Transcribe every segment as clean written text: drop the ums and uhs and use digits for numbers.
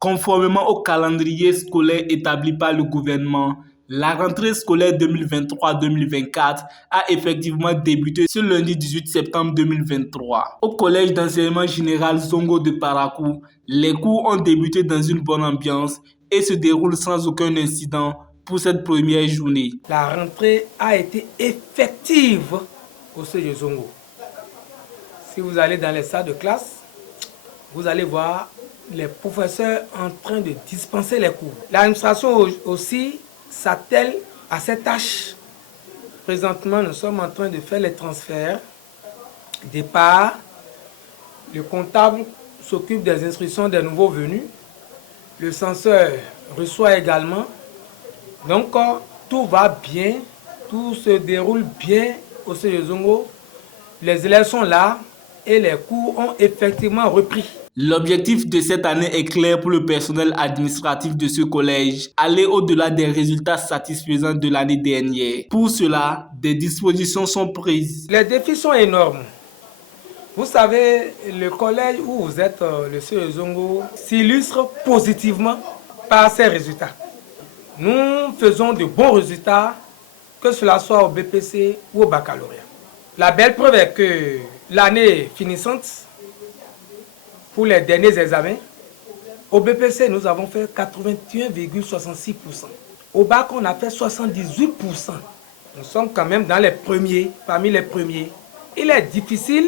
Conformément au calendrier scolaire établi par le gouvernement, la rentrée scolaire 2023-2024 a effectivement débuté ce lundi 18 septembre 2023. Au collège d'enseignement général Zongo de Parakou, les cours ont débuté dans une bonne ambiance et se déroulent sans aucun incident pour cette première journée. La rentrée a été effective au CG Zongo. Si vous allez dans les salles de classe, vous allez voir les professeurs en train de dispenser les cours. L'administration aussi s'attelle à cette tâche. Présentement, nous sommes en train de faire les transferts, départ. Le comptable s'occupe des instructions des nouveaux venus. Le censeur reçoit également. Donc, tout va bien, tout se déroule bien au CG Zongo. Les élèves sont là et les cours ont effectivement repris. L'objectif de cette année est clair pour le personnel administratif de ce collège, aller au-delà des résultats satisfaisants de l'année dernière. Pour cela, des dispositions sont prises. Les défis sont énormes. Vous savez, le collège où vous êtes, le CG Zongo, s'illustre positivement par ses résultats. Nous faisons de bons résultats, que cela soit au BPC ou au baccalauréat. La belle preuve est que l'année finissante, pour les derniers examens, au BPC, nous avons fait 81,66%. Au bac, on a fait 78%. Nous sommes quand même dans les premiers, parmi les premiers. Il est difficile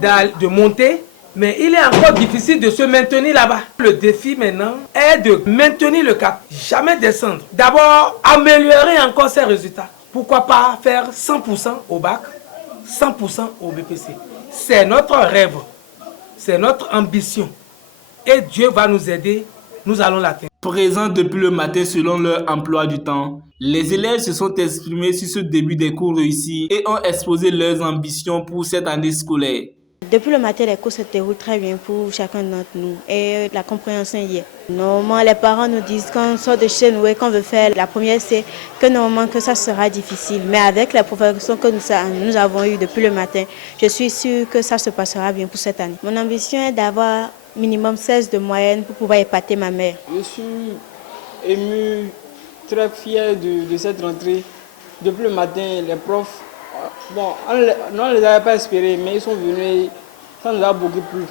de monter, mais il est encore difficile de se maintenir là-bas. Le défi maintenant est de maintenir le cap, jamais descendre. D'abord, améliorer encore ses résultats. Pourquoi pas faire 100% au bac, 100% au BPC. C'est notre rêve. C'est notre ambition. Et Dieu va nous aider, nous allons l'atteindre. Présents depuis le matin selon leur emploi du temps, les élèves se sont exprimés sur ce début des cours réussis et ont exposé leurs ambitions pour cette année scolaire. Depuis le matin, les cours se déroulent très bien pour chacun d'entre nous et la compréhension y est. Normalement, les parents nous disent quand on sort de chez nous et qu'on veut faire la première, c'est que normalement que ça sera difficile. Mais avec les professeurs que nous avons eues depuis le matin, je suis sûre que ça se passera bien pour cette année. Mon ambition est d'avoir minimum 16 de moyenne pour pouvoir épater ma mère. Je suis ému, très fier de cette rentrée. Depuis le matin, les profs, bon, on ne les avait pas espérés, mais ils sont venus, ça nous a beaucoup plu.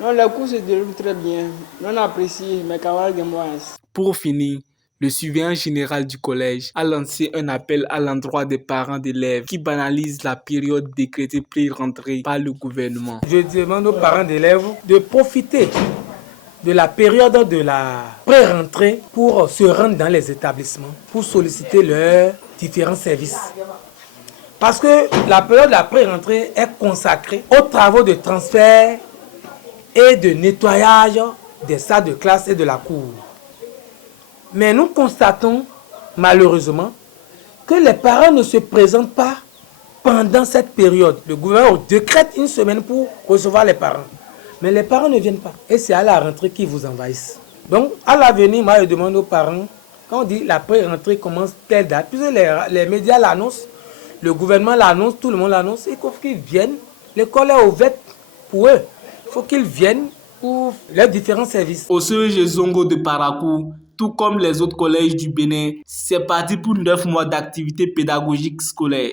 Non, les cours se déroulent très bien. On apprécie mes camarades de moi. Pour finir, le surveillant général du collège a lancé un appel à l'endroit des parents d'élèves qui banalisent la période décrétée pré-rentrée par le gouvernement. Je demande aux parents d'élèves de profiter de la période de la pré-rentrée pour se rendre dans les établissements, pour solliciter leurs différents services. Parce que la période de la pré-rentrée est consacrée aux travaux de transfert et de nettoyage des salles de classe et de la cour. Mais nous constatons malheureusement que les parents ne se présentent pas pendant cette période. Le gouvernement décrète une semaine pour recevoir les parents. Mais les parents ne viennent pas. Et c'est à la rentrée qu'ils vous envahissent. Donc, à l'avenir, moi, je demande aux parents, quand on dit la pré-rentrée commence telle date, puisque les médias l'annoncent, le gouvernement l'annonce, tout le monde l'annonce, il faut qu'ils viennent. L'école est ouverte pour eux. Il faut qu'ils viennent pour leurs différents services. Au CEG Zongo de Parakou, tout comme les autres collèges du Bénin, c'est parti pour 9 mois d'activité pédagogique scolaire.